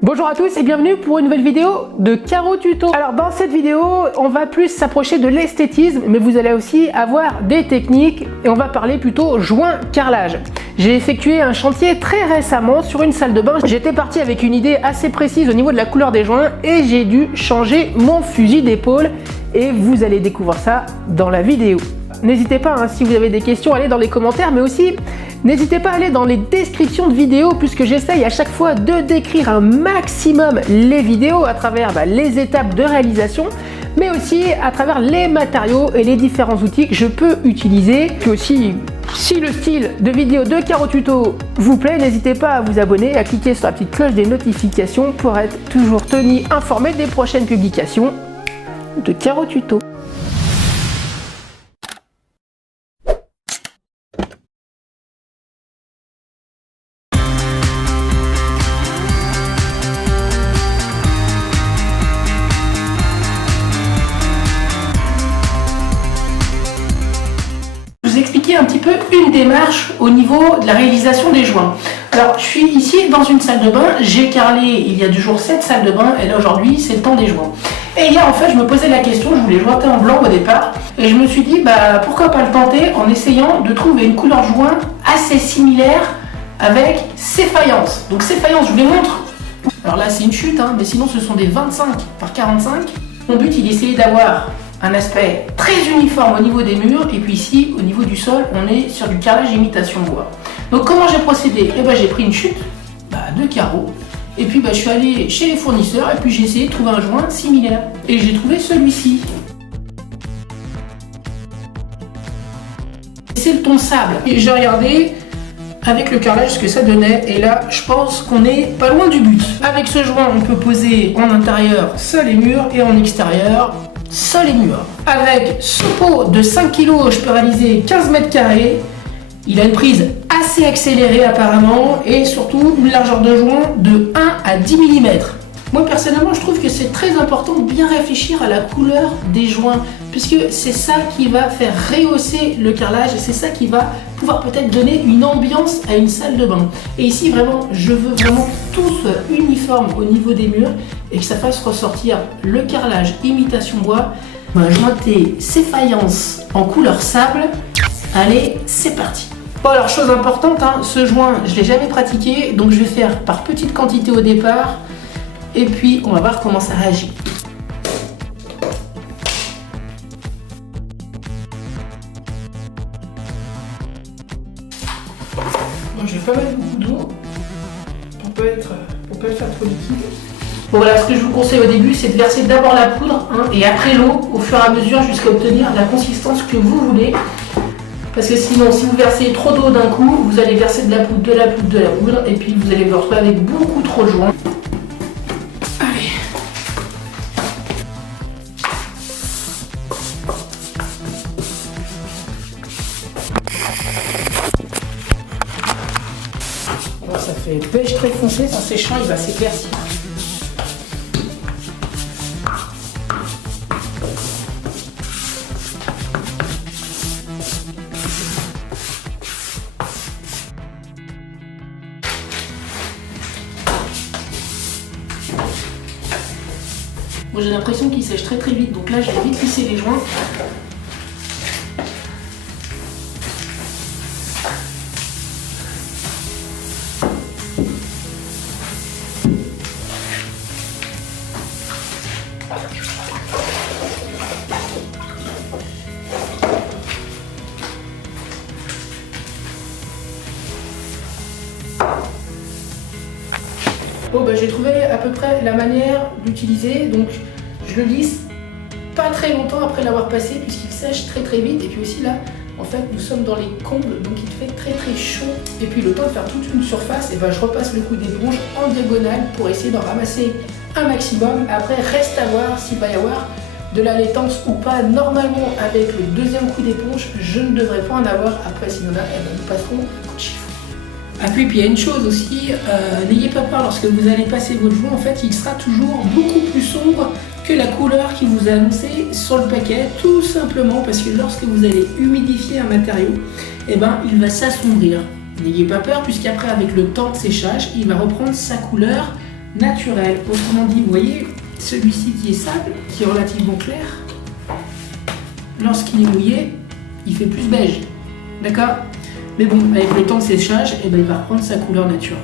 Bonjour à tous et bienvenue pour une nouvelle vidéo de Caro Tuto. Alors dans cette vidéo, on va plus s'approcher de l'esthétisme, mais vous allez aussi avoir des techniques et on va parler plutôt joint carrelage. J'ai effectué un chantier très récemment sur une salle de bain. J'étais parti avec une idée assez précise au niveau de la couleur des joints et j'ai dû changer mon fusil d'épaule et vous allez découvrir ça dans la vidéo. N'hésitez pas, si vous avez des questions, allez dans les commentaires, mais aussi n'hésitez pas à aller dans les descriptions de vidéos puisque j'essaye à chaque fois de décrire un maximum les vidéos à travers les étapes de réalisation, mais aussi à travers les matériaux et les différents outils que je peux utiliser. Puis aussi, si le style de vidéo de Caro Tuto vous plaît, n'hésitez pas à vous abonner et à cliquer sur la petite cloche des notifications pour être toujours tenu informé des prochaines publications de Caro Tuto. Un petit peu une démarche au niveau de la réalisation des joints. Alors je suis ici dans une salle de bain, j'ai carrelé il y a 2 jours cette salle de bain et là aujourd'hui c'est le temps des joints. Et hier en fait je me posais la question, je voulais jointer en blanc au départ et je me suis dit pourquoi pas le tenter en essayant de trouver une couleur joint assez similaire avec ces faïences. Donc ces faïences je vous les montre. Alors là c'est une chute mais sinon ce sont des 25 par 45. Mon but il est d'essayer d'avoir un aspect très uniforme au niveau des murs et puis ici au niveau du sol on est sur du carrelage imitation bois. Donc comment j'ai procédé? J'ai pris une chute de carreaux et puis je suis allé chez les fournisseurs et puis j'ai essayé de trouver un joint similaire et j'ai trouvé celui-ci. C'est le ton sable et j'ai regardé avec le carrelage ce que ça donnait et là je pense qu'on est pas loin du but. Avec ce joint on peut poser en intérieur sol et mur et en extérieur sol et mur. Avec ce pot de 5 kg, je peux réaliser 15 mètres carrés. Il a une prise assez accélérée apparemment et surtout une largeur de joint de 1 à 10 mm. Moi personnellement je trouve que c'est très important de bien réfléchir à la couleur des joints puisque c'est ça qui va faire rehausser le carrelage et c'est ça qui va pouvoir peut-être donner une ambiance à une salle de bain. Et ici vraiment je veux vraiment tout soit uniforme au niveau des murs et que ça fasse ressortir le carrelage imitation bois. On va jointer ces faïences en couleur sable. Allez, c'est parti. Bon alors chose importante, ce joint je ne l'ai jamais pratiqué donc je vais faire par petite quantité au départ. Et puis, on va voir comment ça réagit. Bon, je vais pas mettre beaucoup d'eau pour pas le faire trop liquide. Bon voilà, ce que je vous conseille au début, c'est de verser d'abord la poudre et après l'eau au fur et à mesure jusqu'à obtenir la consistance que vous voulez. Parce que sinon, si vous versez trop d'eau d'un coup, vous allez verser de la poudre, et puis vous allez vous retrouver avec beaucoup trop de joints. Ça fait beige très foncé, en séchant il va s'éclaircir. Bon, j'ai l'impression qu'il sèche très vite, donc là je vais vite lisser les joints. Bon j'ai trouvé à peu près la manière d'utiliser, donc je le lisse pas très longtemps après l'avoir passé puisqu'il sèche très vite et puis aussi là en fait nous sommes dans les combles donc il fait très chaud et puis le temps de faire toute une surface et je repasse le coup d'éponge en diagonale pour essayer d'en ramasser un maximum. Après reste à voir s'il va y avoir de la laitance ou pas. Normalement avec le deuxième coup d'éponge je ne devrais pas en avoir, après sinon là nous passerons un coup de chiffon. Ah puis il y a une chose aussi, n'ayez pas peur lorsque vous allez passer votre joint, en fait il sera toujours beaucoup plus sombre que la couleur qui vous est annoncée sur le paquet, tout simplement parce que lorsque vous allez humidifier un matériau, il va s'assombrir. N'ayez pas peur puisqu'après avec le temps de séchage, il va reprendre sa couleur naturel. Autrement dit, vous voyez, celui-ci qui est sable, qui est relativement clair, lorsqu'il est mouillé, il fait plus beige. D'accord? Mais bon, avec le temps de séchage, eh ben, il va reprendre sa couleur naturelle.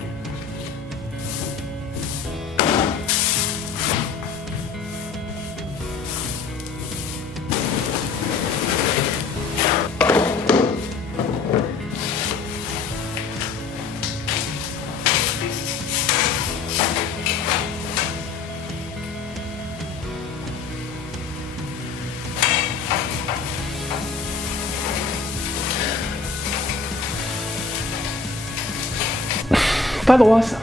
Pas droit ça.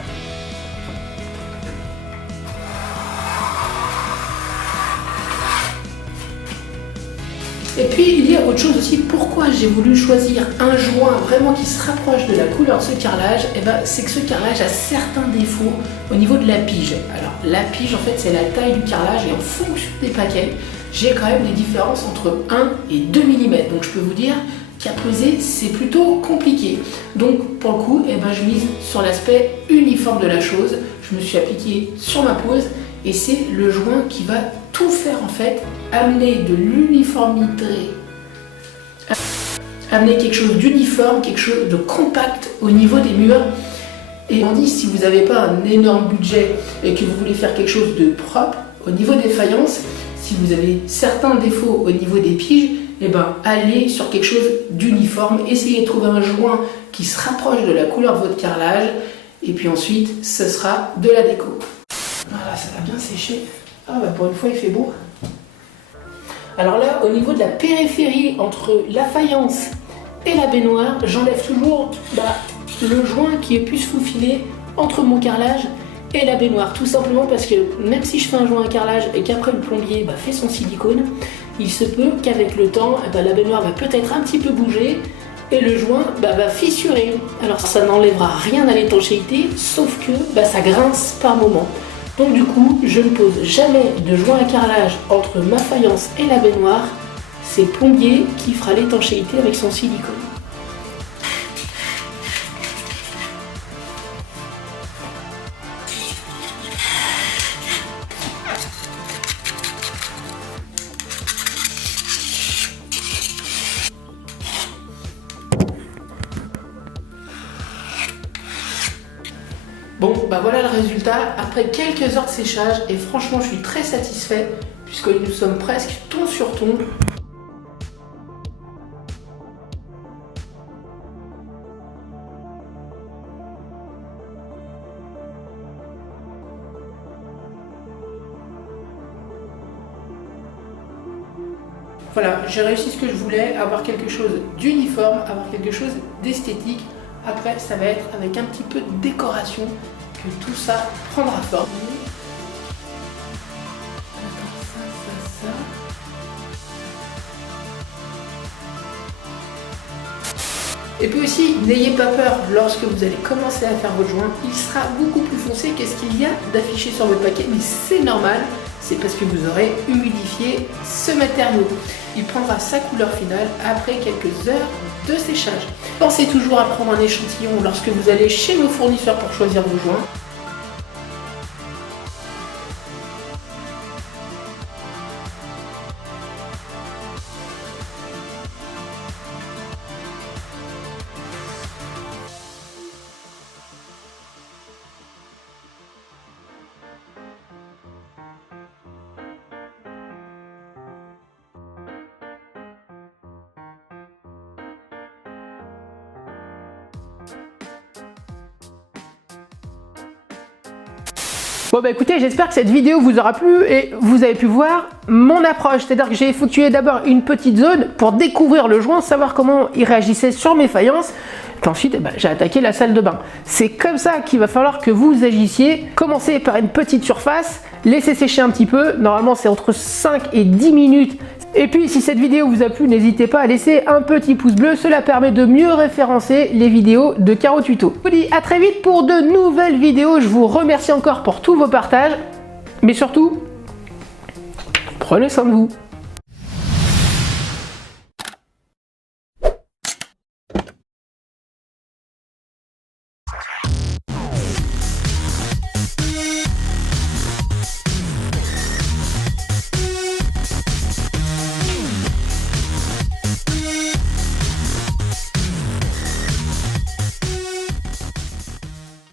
Et puis il y a autre chose aussi, pourquoi j'ai voulu choisir un joint vraiment qui se rapproche de la couleur de ce carrelage, et ben, c'est que ce carrelage a certains défauts au niveau de la pige. Alors la pige en fait c'est la taille du carrelage et en fonction des paquets, j'ai quand même des différences entre 1 et 2 mm. Donc je peux vous dire qu'à peser c'est plutôt compliqué. Donc pour le coup, eh ben, je mise sur l'aspect uniforme de la chose. Je me suis appliqué sur ma pose et c'est le joint qui va tout faire en fait, amener de l'uniformité, amener quelque chose d'uniforme, quelque chose de compact au niveau des murs. Et on dit, si vous n'avez pas un énorme budget et que vous voulez faire quelque chose de propre, au niveau des faïences, si vous avez certains défauts au niveau des piges, eh ben, allez sur quelque chose d'uniforme, essayez de trouver un joint qui se rapproche de la couleur de votre carrelage, et puis ensuite, ce sera de la déco. Voilà, ça va bien sécher. Ah bah pour une fois, il fait beau. Alors là, au niveau de la périphérie entre la faïence et la baignoire, j'enlève toujours le joint qui est plus faufilé entre mon carrelage et la baignoire. Tout simplement parce que même si je fais un joint à carrelage et qu'après le plombier fait son silicone, il se peut qu'avec le temps, la baignoire va peut-être un petit peu bouger et le joint va fissurer. Alors ça n'enlèvera rien à l'étanchéité, sauf que ça grince par moment. Donc du coup, je ne pose jamais de joint à carrelage entre ma faïence et la baignoire. C'est le plombier qui fera l'étanchéité avec son silicone. Bon, voilà le résultat après quelques heures de séchage et franchement je suis très satisfait puisque nous sommes presque ton sur ton. Voilà, j'ai réussi ce que je voulais, avoir quelque chose d'uniforme, avoir quelque chose d'esthétique. Après, ça va être avec un petit peu de décoration que tout ça prendra forme. Et puis aussi, n'ayez pas peur lorsque vous allez commencer à faire votre joint, il sera beaucoup plus foncé qu'est-ce qu'il y a d'affiché sur votre paquet, mais c'est normal, c'est parce que vous aurez humidifié ce matériau. Il prendra sa couleur finale après quelques heures de séchage. Pensez toujours à prendre un échantillon lorsque vous allez chez vos fournisseurs pour choisir vos joints. Bon écoutez, j'espère que cette vidéo vous aura plu et vous avez pu voir mon approche. C'est-à-dire que j'ai effectué d'abord une petite zone pour découvrir le joint, savoir comment il réagissait sur mes faïences. Puis ensuite, j'ai attaqué la salle de bain. C'est comme ça qu'il va falloir que vous agissiez. Commencez par une petite surface, laissez sécher un petit peu. Normalement, c'est entre 5 et 10 minutes. Et puis, si cette vidéo vous a plu, n'hésitez pas à laisser un petit pouce bleu. Cela permet de mieux référencer les vidéos de Caro Tuto. Je vous dis à très vite pour de nouvelles vidéos. Je vous remercie encore pour tous vos partages. Mais surtout, prenez soin de vous.